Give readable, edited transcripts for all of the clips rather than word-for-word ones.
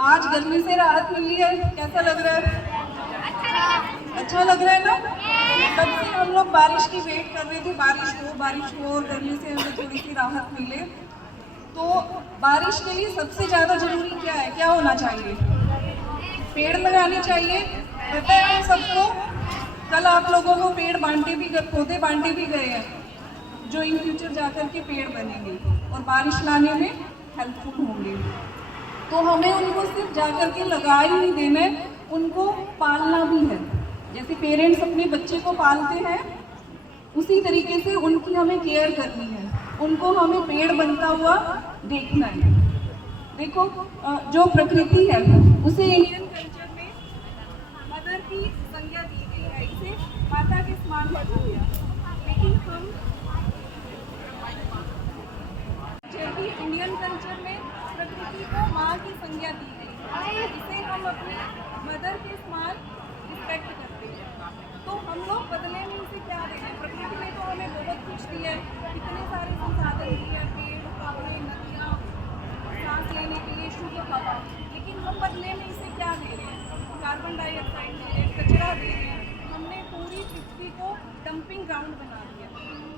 आज गर्मी से राहत मिली है, कैसा लग रहा है? अच्छा लग रहा है ना? कब से हम लोग बारिश की वेट कर रहे थे, बारिश हो और गर्मी से हमें थोड़ी सी राहत मिले। तो बारिश के लिए सबसे ज़्यादा जरूरी क्या है, क्या होना चाहिए? पेड़ लगाने चाहिए। पता है हम सबको, कल आप लोगों को पौधे बांटे भी गए हैं, जो इन फ्यूचर जाकर के पेड़ बनेंगे और बारिश लाने में हेल्पफुल होंगे। तो हमें उनको सिर्फ जाकर के लगा ही नहीं देना है, उनको पालना भी है। जैसे पेरेंट्स अपने बच्चे को पालते हैं, उसी तरीके से उनकी हमें केयर करनी है, उनको हमें पेड़ बनता हुआ देखना है। देखो, जो प्रकृति है उसे इंडियन कल्चर में मदर की संज्ञा दी गई है, इसे माता के समान माना गया। लेकिन हम जबकि इंडियन कल्चर में प्रकृति को माँ की संज्ञा दी गई है, इसे हम अपनी मदर के समान रिस्पेक्ट करते हैं। तो हम लोग बदले में इसे क्या दे रहे हैं? प्रकृति ने तो हमें बहुत कुछ दिया है, कितने सारे संसाधन दिए हैं, पेड़ पौधे, नदियाँ, सांस लेने के लिए शुद्ध हवा। लेकिन हम बदले में इसे क्या दे रहे हैं? कार्बन डाइऑक्साइड दे रहे हैं, कचरा दे रहे हैं। हमने पूरी पृथ्वी को डंपिंग ग्राउंड बना दिया।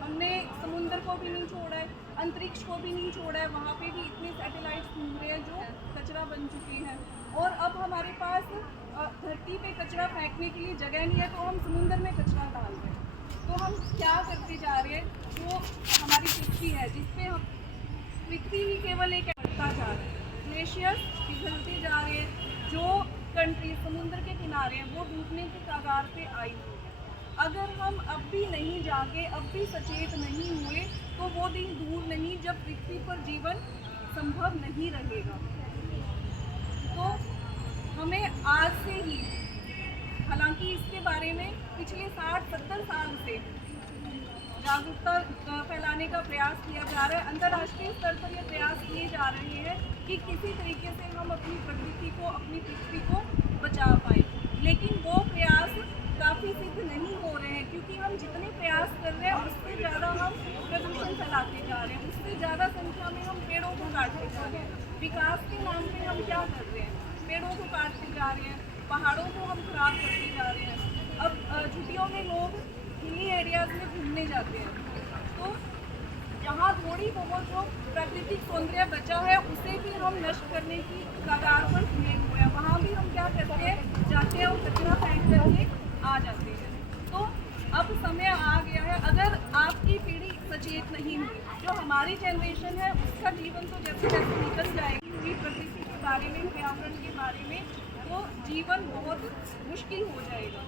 हमने समुद्र को भी नहीं छोड़ा है, अंतरिक्ष को भी नहीं छोड़ा है, वहाँ पे भी इतने सैटेलाइट्स घूम रहे हैं जो कचरा बन चुके हैं। और अब हमारे पास धरती पे कचरा फेंकने के लिए जगह नहीं है, तो हम समुद्र में कचरा डाल रहे हैं। तो हम क्या करते जा रहे हैं? जो हमारी पृथ्वी है, जिसपे हम पृथ्वी ही केवल एक बढ़ता जा रहा है, ग्लेशियर्स पिघलते जा रहे हैं। जो कंट्री समुद्र के किनारे हैं वो डूबने के कगार पे आई हुई है। अगर हम अब भी नहीं जागे, अब भी सचेत नहीं हुए, तो वो दिन दूर नहीं जब पृथ्वी पर जीवन संभव नहीं रहेगा। तो हमें आज से ही, हालांकि इसके बारे में पिछले 60-70 साल से जागरूकता फैलाने का प्रयास किया जा रहा है, अंतर्राष्ट्रीय स्तर पर यह प्रयास किए जा रहे हैं कि किसी तरीके से हम अपनी प्रकृति को, अपनी पृथ्वी को बचा पाए। लेकिन वो प्रयास काफ़ी सिद्ध नहीं हो रहे हैं, क्योंकि हम जितने प्रयास कर रहे हैं उससे ज़्यादा हम प्रदूषण फैलाते जा रहे हैं, उससे ज़्यादा संख्या में हम पेड़ों को काटते जा रहे हैं। विकास के नाम पे हम क्या कर रहे हैं? पेड़ों को काटते जा रहे हैं, पहाड़ों को हम खराब करते जा रहे हैं। अब छुट्टियों में लोग हिली एरियाज में घूमने जाते हैं, तो जहाँ थोड़ी बहुत जो प्राकृतिक सौंदर्य बचा है उसे भी हम नष्ट करने की कगार पर खड़े हुए हैं। वहाँ भी हम क्या करते हैं? जाते हैं और कचरा फेंक करके आ जाते हैं। तो अब समय आ गया है, अगर आपकी पीढ़ी सचेत नहीं हुई, जो हमारी जनरेशन है उसका जीवन तो जैसे जैसे निकल जाएगी प्रकृति के बारे में, पर्यावरण के बारे में, तो जीवन बहुत मुश्किल हो जाएगा।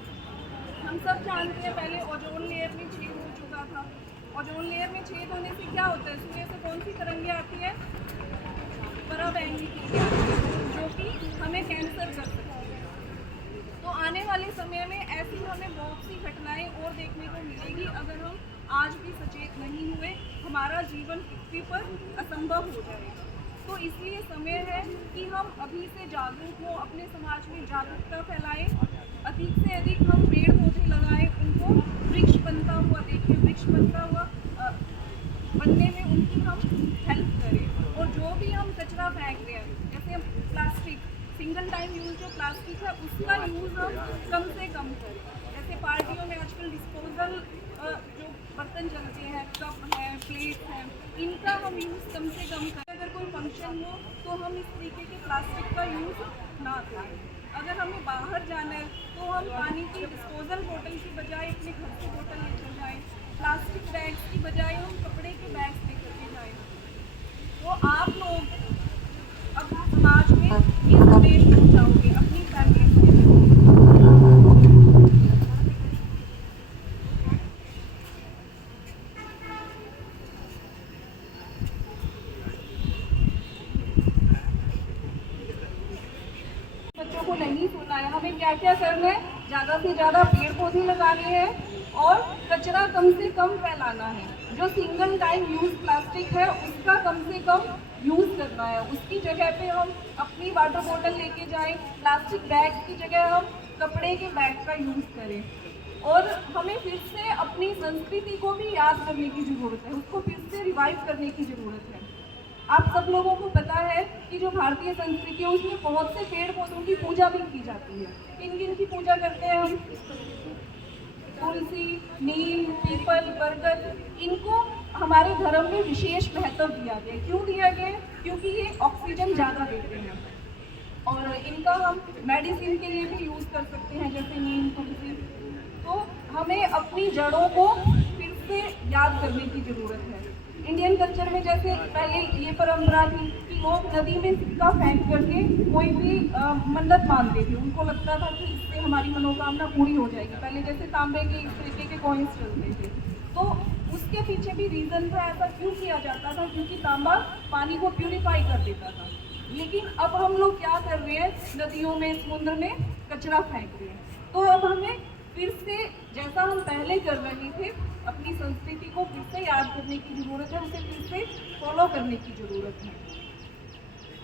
हम सब जानते हैं पहले ओजोन लेयर में छेद हो चुका था। ओजोन लेयर में छेद होने से क्या होता है? सूर्य से कौन सी तरंगें आती है? पराबैंगनी किरणें, जो कि हमें कैंसर कर सकती है। तो आने वाले समय में ऐसी हमें बहुत सी घटनाएं और देखने को मिलेगी अगर हम आज भी सचेत नहीं हुए। हमारा जीवन पृथ्वी पर असंभव हो जाएगा। तो इसलिए समय है कि हम अभी से जागरूक हों, अपने समाज में जागरूकता फैलाएं, अधिक से अधिक हम पेड़ पौधे लगाएं, उनको वृक्ष बनता हुआ देखें, वृक्ष बनता हुआ बनने में उनकी हम हेल्प करें। और जो भी हम कचरा फेंक रहे हैं, जैसे प्लास्टिक, सिंगल टाइम यूज़ जो प्लास्टिक है उसका यूज़ हम कम से कम करें। जैसे पार्टियों में आजकल डिस्पोजल जो बर्तन चलते हैं, कप हैं, प्लेट हैं, इनका हम यूज़ कम से कम करें। अगर कोई फंक्शन हो तो हम इस तरीके के प्लास्टिक का यूज़ ना करें। अगर हमें बाहर जाना है तो हम पानी की डिस्पोजल बोतल की बजाय अपने घर की बोतल लेकर जाएँ, प्लास्टिक बैग्स की बजाय हम कपड़े के बैग्स लेकर के जाएँ। तो आप लोग अब समाज में ये संदेश पहुँचाओगे अपनी फैमिली से। बच्चों को नहीं सुनना है, हमें क्या क्या करना है? ज़्यादा से ज़्यादा पेड़ पौधे लगाने हैं और कचरा कम से कम फैलाना है। जो सिंगल टाइम यूज़ प्लास्टिक है उसका कम से कम यूज़ करना है। उसकी जगह पे हम अपनी वाटर बोतल लेके जाएं, प्लास्टिक बैग की जगह हम कपड़े के बैग का यूज़ करें। और हमें फिर से अपनी संस्कृति को भी याद करने की ज़रूरत है, उसको फिर से रिवाइव करने की ज़रूरत है। आप सब लोगों को पता है कि जो भारतीय संस्कृति है उसमें बहुत से पेड़ पौधों की पूजा भी की जाती है। किन किन की पूजा करते हैं हम? तुलसी, नीम, पीपल, बरगद, इनको हमारे धर्म में विशेष महत्व दिया गया। क्यों दिया गया? क्योंकि ये ऑक्सीजन ज़्यादा देते हैं और इनका हम मेडिसिन के लिए भी यूज़ कर सकते हैं, जैसे नीम, तुलसी। तो हमें अपनी जड़ों को फिर से याद करने की ज़रूरत है। इंडियन कल्चर में जैसे पहले ये परंपरा थी कि लोग नदी में सिक्का फेंक करके कोई भी मन्नत मानते थे। उनको लगता था कि इससे हमारी मनोकामना पूरी हो जाएगी। पहले जैसे तांबे के इस तरीके के कॉइन्स चलते थे, तो उसके पीछे भी रीज़न था। ऐसा क्यों किया जाता था? क्योंकि तांबा पानी को प्यूरिफाई कर देता था। लेकिन अब हम लोग क्या कर रहे हैं? नदियों में, समुद्र में कचरा फेंक रहे हैं। तो अब हमें फिर से, जैसा हम पहले कर रहे थे, अपनी संस्कृति को फिर से याद करने की ज़रूरत है, उसे फिर से फॉलो करने की ज़रूरत है।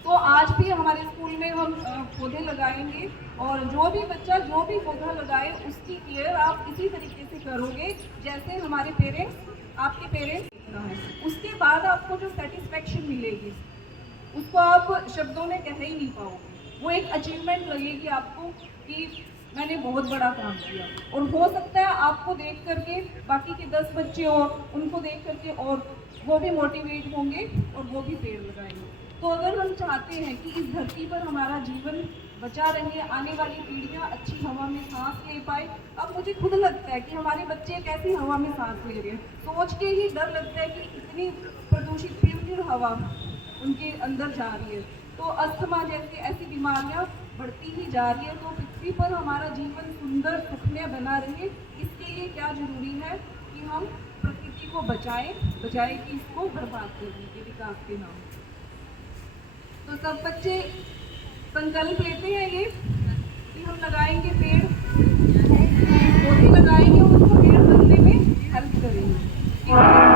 तो आज भी हमारे स्कूल में हम पौधे लगाएंगे और जो भी बच्चा जो भी पौधा लगाए उसकी केयर आप इसी तरीके से करोगे जैसे हमारे पेरेंट्स, आपके पेरेंट्स। उसके बाद आपको जो सेटिस्फेक्शन मिलेगी उसको आप शब्दों में कह ही नहीं पाओगे। वो एक अचीवमेंट लगेगी आपको कि मैंने बहुत बड़ा काम किया। और हो सकता है आपको देख करके बाकी के 10 बच्चे और उनको देख करके और वो भी मोटिवेट होंगे और वो भी पेड़ लगाएंगे। तो अगर हम चाहते हैं कि इस धरती पर हमारा जीवन बचा रहे, आने वाली पीढ़ियां अच्छी हवा में सांस ले पाए। अब मुझे खुद लगता है कि हमारे बच्चे कैसी हवा में सांस ले रहे हैं, सोच के ही डर लगता है कि इतनी प्रदूषित प्योर हवा उनके अंदर जा रही है। तो अस्थमा जैसी ऐसी बीमारियां बढ़ती ही जा रही है। तो पृथ्वी पर हमारा जीवन सुंदर सुखमय बना रहे, इसके लिए क्या जरूरी है कि हम प्रकृति को बचाएं, बजाय कि इसको बर्बाद करने के विकास के नाम। तो सब बच्चे संकल्प लेते हैं ये कि हम लगाएंगे पेड़, पौधे लगाएंगे और उनको पेड़ बनने में हेल्प करेंगे।